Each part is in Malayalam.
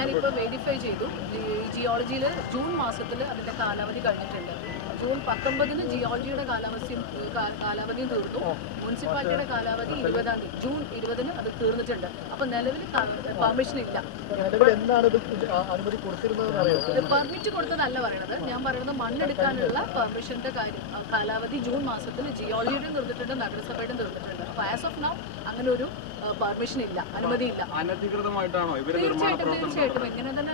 ഞാനിപ്പോൾ വെരിഫൈ ചെയ്തു. ജിയോളജിയിൽ ജൂൺ മാസത്തിൽ അതിൻ്റെ കാലാവധി കഴിഞ്ഞിട്ടുണ്ട്. ജൂൺ 19 ജിയോളജിയുടെ കാലാവധിയും തീർന്നു. മുനിസിപ്പാലിറ്റിയുടെ കാലാവധി 20-ാം തീയതി ജൂൺ 20 അത് തീർന്നിട്ടുണ്ട്. അപ്പോൾ നിലവിൽ പെർമിഷൻ ഇല്ല. പെർമിറ്റ് കൊടുത്തതല്ല പറയണത്. ഞാൻ പറയുന്നത് മണ്ണെടുക്കാനുള്ള പെർമിഷന്റെ കാര്യം. കാലാവധി ജൂൺ മാസത്തിൽ ജിയോളജിയുടെയും തീർന്നിട്ടുണ്ട്, നഗരസഭയുടെയും തീർന്നിട്ടുണ്ട്. അപ്പോൾ ആസ് ഓഫ് നൗ അങ്ങനെ ഒരു പെർമിഷൻ ഇല്ല, അനുമതിയില്ല. അനധികൃതമായിട്ടാണോ തീർച്ചയായിട്ടും ഇങ്ങനെ തന്നെ.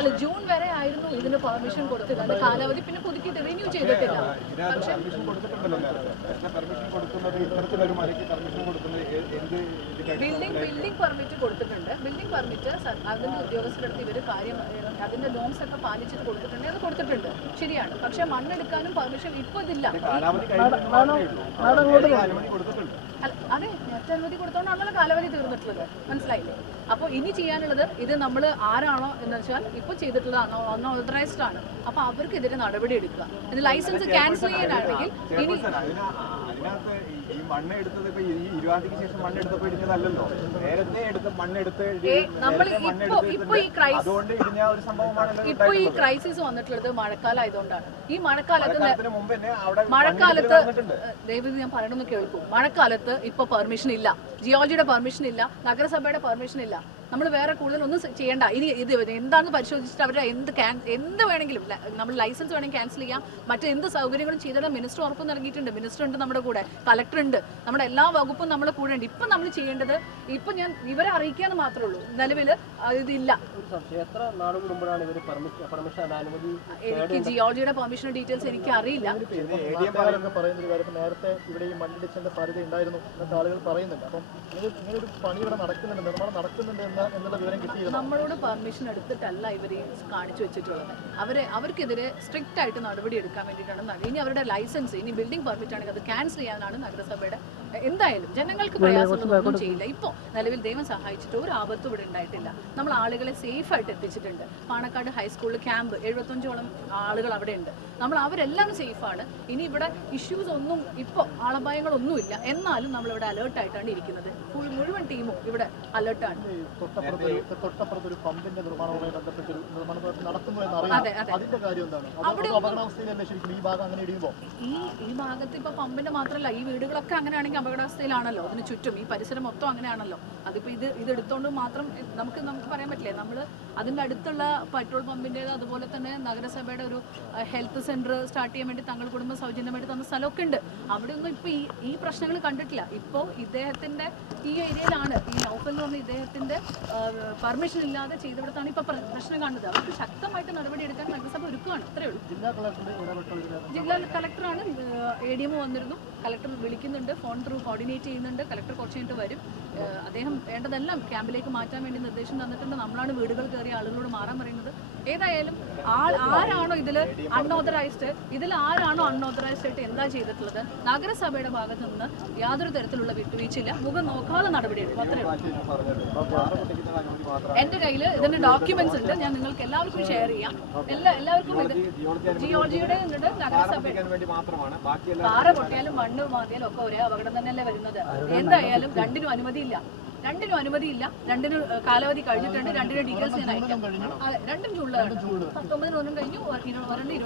അല്ല, ജൂൺ വരെ ആയിരുന്നു ഇതിന് പെർമിഷൻ കൊടുത്തത്. അത് കാലാവധി പിന്നെ പുതുക്കിയിട്ട് റിന്യൂ ചെയ്തിട്ടില്ല. പക്ഷേ ബിൽഡിംഗ് പെർമിറ്റ് കൊടുത്തിട്ടുണ്ട്. ബിൽഡിംഗ് പെർമിറ്റ് അതിന്റെ ഉദ്യോഗസ്ഥരുടെ ഇവർ കാര്യം അതിന്റെ ലോൺസ് ഒക്കെ പാലിച്ചിട്ട് കൊടുത്തിട്ടുണ്ട്. അത് കൊടുത്തിട്ടുണ്ട്, ശരിയാണ്. പക്ഷെ മണ്ണെടുക്കാനും പെർമിഷൻ ഇപ്പോൾ ഇതില്ല. അതെ, നേരത്തെ അനുമതി കൊടുത്തോണ്ടാണല്ലോ കാലാവധി തീർന്നിട്ടുള്ളത്. മനസ്സിലായില്ലേ? അപ്പോൾ ഇനി ചെയ്യാനുള്ളത് ഇത് നമ്മൾ ആരാണോ എന്ന് വെച്ചാൽ ഇപ്പോൾ ചെയ്തിട്ടുള്ളത് അൺഓതറൈസ്ഡ് ആണ്. അപ്പോൾ അവർക്കെതിരെ നടപടി എടുക്കുക. ഇത് ലൈസൻസ് ക്യാൻസൽ ചെയ്യാനാണെങ്കിൽ ഇനി ഇപ്പോൾ ഈ ക്രൈസിസ് വന്നിട്ടുള്ളത് മഴക്കാലം ആയതുകൊണ്ടാണ്. ഈ മഴക്കാലത്ത് ദയവ് ഞാൻ പറയണമെന്ന് കേൾക്കും. മഴക്കാലത്ത് ഇപ്പൊ പെർമിഷൻ ഇല്ല, ജിയോളജിയുടെ പെർമിഷൻ ഇല്ല, നഗരസഭയുടെ പെർമിഷൻ ഇല്ല. നമ്മൾ വേറെ കൂടുതലൊന്നും ചെയ്യേണ്ട. ഇനി ഇത് എന്താണെന്ന് പരിശോധിച്ചിട്ട് അവർ എന്ത് വേണമെങ്കിലും നമ്മൾ ലൈസൻസ് വേണമെങ്കിൽ ക്യാൻസൽ ചെയ്യാം. മറ്റെന്ത് സൗകര്യങ്ങളും ചെയ്തിട്ട് മിനിസ്റ്റർ ഉറപ്പ് നൽകിയിട്ടുണ്ട്. മിനിസ്റ്റർ ഉണ്ട് നമ്മുടെ കൂടെ, കളക്ടർ ഉണ്ട്, നമ്മുടെ എല്ലാ വകുപ്പും നമ്മുടെ കൂടെ ഉണ്ട്. ഇപ്പം നമ്മൾ ചെയ്യേണ്ടത് ഇപ്പം ഞാൻ ഇവരെ അറിയിക്കാന്ന് മാത്രമേ ഉള്ളൂ. നിലവിൽ ഇതില്ല. എനിക്ക് ജിയോളജിയുടെ പെർമിഷൻ ഡീറ്റെയിൽസ് എനിക്ക് അറിയില്ല. നേരത്തെ ഇവിടെ ഈ മണ്ണിടിച്ചിലിന്റെ സാധ്യത ഉണ്ടായിരുന്നു എന്നൊക്കെ ആളുകൾ പറയുന്നുണ്ട്. അപ്പം ഇങ്ങനൊരു പണി ഇവിടെ നടക്കുന്നുണ്ട്, നിർമ്മാണം നടക്കുന്നുണ്ട് എന്നുള്ള വിവരം കിട്ടിയിരുന്നു. നമ്മളോട് പെർമിഷൻ എടുത്തിട്ടല്ല ഇവർ കാണിച്ചു വെച്ചിട്ടുള്ളത്. അവർക്കെതിരെ സ്ട്രിക്റ്റ് ആയിട്ട് നടപടി എടുക്കാൻ വേണ്ടിയിട്ടാണ്. ഇനി അവരുടെ ലൈസൻസ്, ഇനി ബിൽഡിംഗ് പെർമിറ്റ് ആണെങ്കിൽ അത് ക്യാൻസൽ ചെയ്യാനാണ് നഗരസഭയുടെ. എന്തായാലും ജനങ്ങൾക്ക് പ്രയാസമൊന്നും ചെയ്യില്ല. ഇപ്പോൾ നിലവിൽ ദൈവം സഹായിച്ചിട്ട് ഒരു ആപത്തും ഇവിടെ ഉണ്ടായിട്ടില്ല. നമ്മൾ ആളുകളെ സേഫ് ആയിട്ട് എത്തിച്ചിട്ടുണ്ട്. പാണക്കാട് ഹൈസ്കൂളിൽ ക്യാമ്പ് 75ഓളം ആളുകൾ അവിടെ ഉണ്ട്. നമ്മൾ അവരെല്ലാം സേഫാണ്. ഇനി ഇവിടെ ഇഷ്യൂസ് ഒന്നും ഇപ്പോൾ ആളപായങ്ങളൊന്നുമില്ല. എന്നാലും നമ്മളിവിടെ അലേർട്ടായിട്ടാണ് ഇരിക്കുന്നത്. മുഴുവൻ ടീമും ഇവിടെ അലേർട്ടാണ്. തൊട്ടപ്പുറത്തൊരു പമ്പിന്റെ നിർമ്മാണവുമായി ബന്ധപ്പെട്ട് നിർമ്മാണ പ്രവർത്തനം നടത്തുന്നു എന്നറിയാം. അതിന്റെ കാര്യം എന്താണ്? അപകടാവസ്ഥയിലല്ലേ ശരിക്കും ഈ ഭാഗം അങ്ങനെ ഇടിയുമ്പോൾ? ഈ ഭാഗത്ത് ഇപ്പൊ പമ്പിന്റെ മാത്രമല്ല, ഈ വീടുകളൊക്കെ അങ്ങനെയാണെങ്കിൽ അപകടാവസ്ഥയിലാണല്ലോ. അതിന് ചുറ്റും ഈ പരിസരം മൊത്തം അങ്ങനെയാണല്ലോ. അതിപ്പോ ഇത് എടുത്തോണ്ട് മാത്രം നമുക്ക് പറയാൻ പറ്റില്ലേ. നമ്മൾ അതിന്റെ അടുത്തുള്ള പെട്രോൾ പമ്പിൻ്റെത്, അതുപോലെ തന്നെ നഗരസഭയുടെ ഒരു ഹെൽത്ത് സെന്റർ സ്റ്റാർട്ട് ചെയ്യാൻ വേണ്ടി തങ്ങൾ കുടുംബം സൗജന്യമായിട്ട് തന്ന സ്ഥലമൊക്കെ ഉണ്ട്. അവിടെ ഒന്നും ഇപ്പൊ ഈ പ്രശ്നങ്ങൾ കണ്ടിട്ടില്ല. ഇപ്പോൾ ഇദ്ദേഹത്തിന്റെ ഈ ഏരിയയിലാണ് ഈ നൗഫൽ എന്ന് പറഞ്ഞ ഇദ്ദേഹത്തിന്റെ പെർമിഷൻ ഇല്ലാതെ ചെയ്തിടത്താണ് ഇപ്പൊ പ്രശ്നം കാണുന്നത്. അവർക്ക് ശക്തമായിട്ട് നടപടി എടുക്കാൻ നഗരസഭ ഒരുക്കുകയാണ്. അത്രേ ഉള്ളൂ. ജില്ലാ കളക്ടറാണ്. ADM വന്നിരുന്നു. കളക്ടർ വിളിക്കുന്നുണ്ട്, ഫോൺ ത്രൂ കോർഡിനേറ്റ് ചെയ്യുന്നുണ്ട്. കളക്ടർ കുറച്ച് കഴിഞ്ഞിട്ട് വരും. അദ്ദേഹം വേണ്ടതെല്ലാം ക്യാമ്പിലേക്ക് മാറ്റാൻ വേണ്ടി നിർദ്ദേശം തന്നിട്ടുണ്ട്. നമ്മളാണ് വീടുകൾ കയറി ആളുകളോട് മാറാൻ പറയുന്നത്. ഏതായാലും ആരാണോ ഇതിൽ അൺഓതറൈസ്ഡ് ആയിട്ട് എന്താ ചെയ്തിട്ടുള്ളത്, നഗരസഭയുടെ ഭാഗത്ത് നിന്ന് യാതൊരു തരത്തിലുള്ള വിട്ടുവീഴ്ചയില്ല. മുഖം നോക്കാതെ നടപടിയെടുക്കും. അത്രേ ഉള്ളൂ. എന്റെ കയ്യിൽ ഇതിന്റെ ഡോക്യുമെന്റ്സ് ഉണ്ട്. ഞാൻ നിങ്ങൾക്ക് എല്ലാവർക്കും ഷെയർ ചെയ്യാം. എല്ലാവർക്കും ഇത് ജിയോളജിയുടെ നഗരസഭ പാറ പൊട്ടിയാലും മണ്ണ് മാതിയാലും ഒക്കെ ഒരേ അപകടം തന്നെയല്ലേ വരുന്നത്. എന്തായാലും രണ്ടിനും അനുമതിയില്ല. രണ്ടിനും കാലാവധി കഴിഞ്ഞിട്ടുണ്ട്. രണ്ടിനും ഡീറ്റെയിൽസ് ഞാൻ അയക്കാം. രണ്ടും ജൂണിലാണ്. 19 കഴിഞ്ഞു, 20